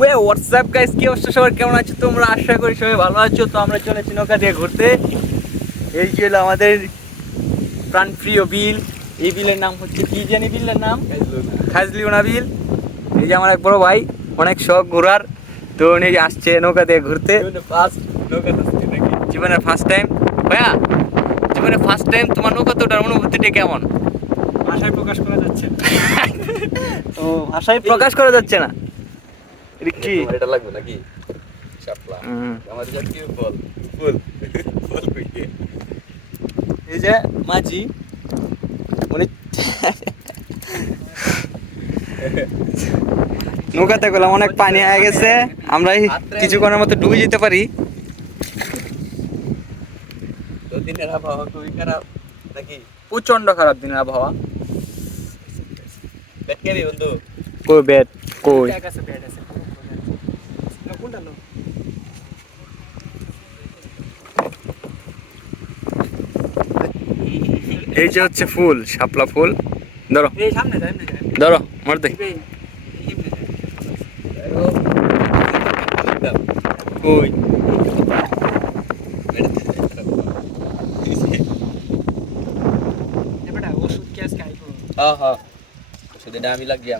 Way WhatsApp guys কি অবস্থা সবার? কেমন আছো তোমরা? আশা করি সবাই ভালো আছো। তো আমরা চলেছি নৌকা দিয়ে ঘুরতে। এই যে হলো আমাদের প্রাণপ্রিয় বিল। এই বিলের নাম হচ্ছে কি জানি বিলের নাম? খাজলিউনা বিল। এই যে আমার এক বড় ভাই অনেক শখ ঘোরার। তো উনি আসছে নৌকা দিয়ে ঘুরতে। জীবনের ফার্স্ট টাইম ভাইয়া জীবনের ফার্স্ট টাইম তোমার নৌকা তোটার অনুভূতিটা কেমন? ভাষায় প্রকাশ করা যাচ্ছে না। ও ভাষায় প্রকাশ করা যাচ্ছে না। এটা কি এটা লাগবে নাকি শাপলা হুম। আমাদের জাতীয় ফল ফুল ফুল এই যে মাঝি উনি নৌকাতে গেলাম অনেক পানি হয়ে গেছে আমরা কিছুক্ষণের মতো ডুবে যেতে পারি তো দিনের আবহাওয়া খুবই খারাপ নাকি? প্রচণ্ড খারাপ দিনের আবহাওয়া। ব্যাট খাবি বন্ধু? কই বেড কই? আছে, ব্যাগ আছে। এই যে হচ্ছে ফুল শাপলা ফুল ধরো। ধরো মারতে। কই ওষুধ? হ্যাঁ হ্যাঁ আমি লাগিয়ে